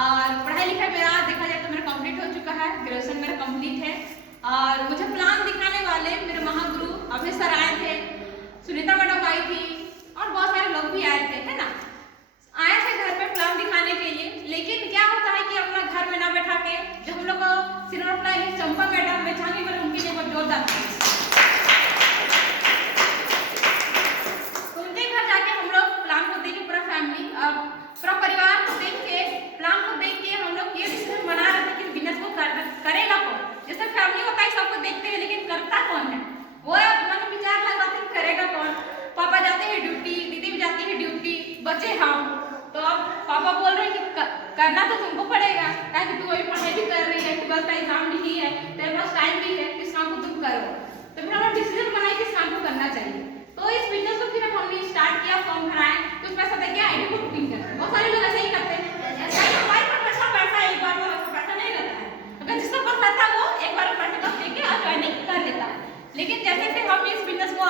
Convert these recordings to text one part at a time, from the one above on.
और पढ़ाई लिखाई मेरा देखा जाए तो मेरा कंप्लीट हो चुका है, ग्रेजुएशन मेरा कंप्लीट है। और मुझे प्लान दिखाने वाले मेरे महागुरु अभय सर आए थे, सुनीता मैडम आई थी और बहुत सारे लोग भी आए थे, है ना। आए थे घर पे प्लान दिखाने के लिए, लेकिन क्या होता है कि अपना घर में ना बैठा के जो हम लोग सिर्फ चंपा मैडम में चाहूंगी पर उनके लिए बहुत जोरदार तो उनके घर जाके हम लोग प्लान को देखे, पूरा फैमिली और पूरा परिवार को देख के, प्लान को देख के हम लोग ये डिसीजन बना रहे थे कि बिजनेस को करेगा कौन। जैसे फैमिली होता है सबको देखते हैं लेकिन करता कौन है, वो मन में विचार लग रहा था कि करेगा कौन। पापा जाते हैं ड्यूटी, दीदी भी जाती है ड्यूटी, बच्चे हम, तो अब पापा बोल रहे हैं कि करना तो तुमको पड़ेगा, ताकि तू अभी पढ़ाई भी कर रही है, 12th का एग्जाम भी है, तेरे पास टाइम भी है, इस काम को तुम करो। तो फिर हमने डिसीजन बनाया कि इस काम को करना चाहिए। तो इस बिजनेस को फिर हमने स्टार्ट किया, फॉर्म भराए, कुछ पैसा देके आईडी को बुकिंग करते। बहुत सारे लोग ऐसे ही करते हैं, हमारे पास पैसा एक बार में पैसा नहीं रहता है, अगर जिसका पास रहता है वो एक बार में पैसा देके और ज्वाइनिंग कर लेता है। लेकिन जैसे फिर हम इस बिजनेस को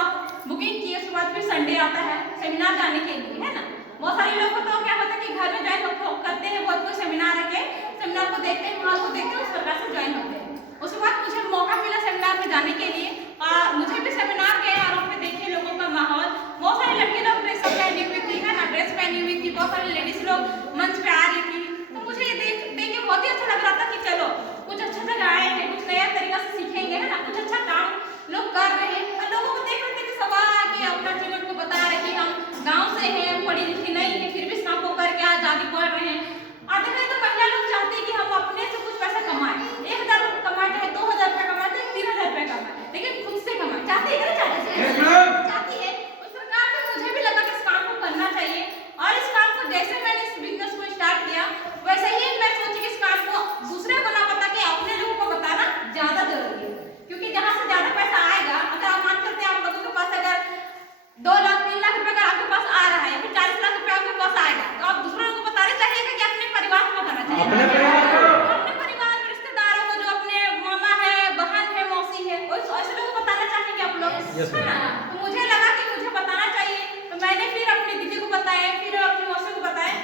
बुकिंग किए, उसके बाद फिर संडे आता है सेमिनार जाने के लिए, है ना। बहुत सारे लोग को तो क्या होता है कि घर में ज्वाइन करते हैं, बहुत कोई सेमिनार है, सेमिनार को देखते हैं, माहौल को देखते हैं, उस प्रकार से ज्वाइन होते हैं। उसके बाद मुझे मौका मिला सेमिनार में जाने के लिए, मुझे भी सेमिनार गए और वहाँ पे देखे लोगों का माहौल। बहुत सारी लड़की लोग ड्रेस पहनी हुई थी, है ना, ड्रेस पहनी हुई थी, बहुत सारी लेडीज लोग मंच पे आ रही थी। तो मुझे ये देख के बहुत ही अच्छा लग रहा था कि चलो कुछ अच्छा जगह आए हैं, कुछ नया तरीका से सीखेंगे, है ना, कुछ अच्छा काम लोग कर रहे हैं। और लोगों को देख रहे थे कि सब आके अपना जीवन को बता रहे कि हम गाँव से हैं, पढ़ी लिखी नहीं है, फिर भी इस काम को करके आज आगे बढ़ रहे हैं। और देखा तो महिला लोग चाहती है कि हम अपने से कुछ पैसा कमाएं, 1000 कमाए चाहे 2000 रुपया कमाए चाहे 3000 रुपया कमाए, लेकिन खुद से कमाए। चाहती है ना, चाहती है। उस प्रकार से मुझे भी लगा कि इस काम को करना चाहिए। और इस काम को जैसे मैंने इस बिजनेस को स्टार्ट किया, वैसे ही मैं सोची कि इस काम को दूसरे को ना बता के अपने लोगों को बताना ज्यादा जरूरी है। क्योंकि जहाँ से ज्यादा पैसा आएगा, अगर आप मान करते हैं आप लोगों के पास अगर 2 लाख 3 लाख रुपए का आपके पास आ रहा है या फिर 40 लाख रुपए आपके पास आएगा, तो आप दूसरों को बताना चाहिए कि अपने परिवार को बताना चाहिए, अपने परिवार में रिश्तेदारों को, जो अपने मामा है, बहन है, मौसी है, ऐसे लोगों को बताना चाहिए आप लोग, है ना। तो मुझे लगा कि मुझे बताना चाहिए, तो मैंने फिर अपनी दीदी को बताया, फिर अपनी मौसी को बताया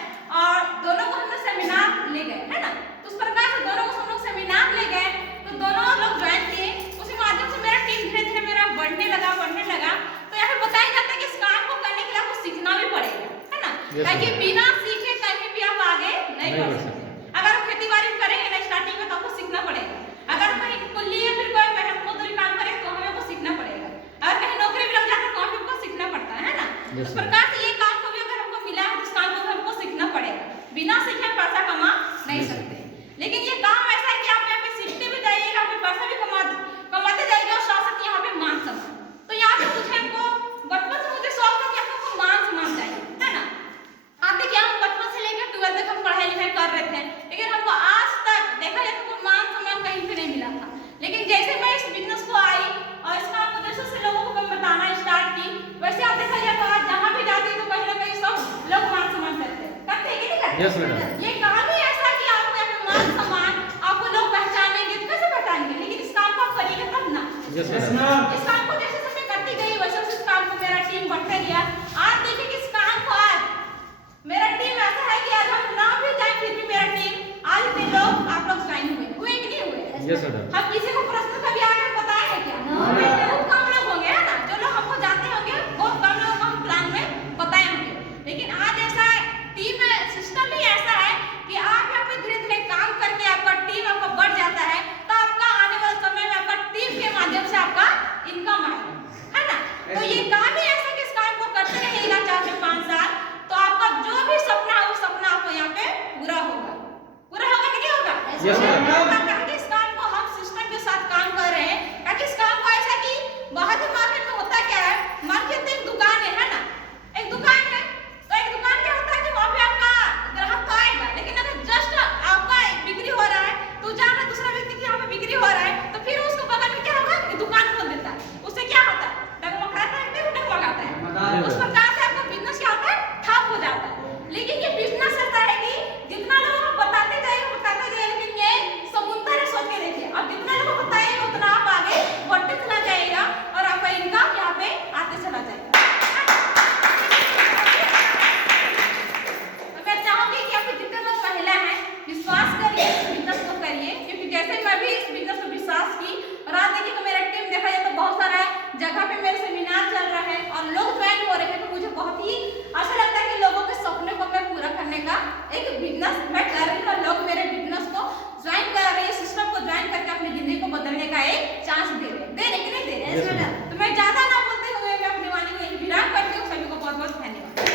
और दोनों को हमने सेमिनार ले गए, है ना। तो उस प्रकार से दोनों को हम लोग सेमिनार ले गए, तो दोनों लोग ज्वाइन किए। उसी माध्यम से मेरा टीम धीरे धीरे मेरा बढ़ने लगा। तो यहाँ पे बताया जाता है कि इस काम को करने के लिए आपको सीखना भी पड़ेगा, है ना, ताकि बिना सीखे कहीं भी आप आगे नहीं बढ़ सकते। अगर हम खेती बाड़ी करेंगे ना स्टार्टिंग में, तो आपको सीखना पड़ेगा। अगर कहीं कुल्ली या फिर कोई मेहनत मजदूरी काम करे तो हमें वो सीखना पड़ेगा। अगर कहीं नौकरी भी लग जाता है तो हमें हमको सीखना पड़ता है ना। इस प्रकार से ये काम को भी अगर हमको मिला है तो इस काम को हमको सीखना पड़ेगा। बिना सीखे पैसा कमा नहीं सकते। लेकिन ये काम ऐसा है कि आप यहाँ पे सीखते भी जाइएगा, आप पैसा भी कमाते जाइएगा और साथ साथ यहाँ पे मान सम्मान। तो यहाँ पे कुछ हमको बचपन से मुझे शौक था कि हमको मान सम्मान चाहिए, है ना। आप देखिए हम बचपन से लेकर 12th तक हम पढ़ाई लिखाई कर रहे थे, लेकिन हमको आज तक देखा जाए तो मान सम्मान कहीं भी नहीं मिला था। लेकिन जैसे मैं इस बिजनेस को आई और इस काम को जैसे लोगों को मैं बताना स्टार्ट की, वैसे आप देखा जाए तो आज जहाँ भी जाती तो कहीं ना कहीं सब लोग मान सम्मान करते हैं कि नहीं करते। ये काम ही ऐसा कि आपको यहाँ पे मान सम्मान आपको लोग पहचानेंगे, तो कैसे पहचानेंगे, लेकिन इस काम को आप करिएगा तब ना। इस काम को जैसे समय करती गई वैसे इस काम को मेरा टीम बढ़ते गया। आज देखिए कि इस काम को आज मेरा टीम ऐसा है कि आज हम ना भी जाए फिर भी मेरा टीम आज इतने लोग आप लोग ज्वाइन हुए कि नहीं हुए। हम किसी को प्रश्न कभी आगे बताए हैं क्या? बहुत कम लोग होंगे, है ना, जो लोग हमको जानते होंगे, बहुत कम लोग हम प्लान में बताए होंगे। लेकिन आज ऐसा टीम सिस्टम ही ऐसा है कि आप यहाँ पे धीरे धीरे काम करके आपका टीम आपका बढ़ जाता है, तो आपका आने वाले समय में आपका टीम के माध्यम से आपका इनकम आएगा, है ना। तो ये काम ही ऐसा कि इस काम को करते रहिएगा 4 से 5 साल, तो आपका जो भी सपना है वो सपना आपको यहाँ पे पूरा होगा कि नहीं होगा।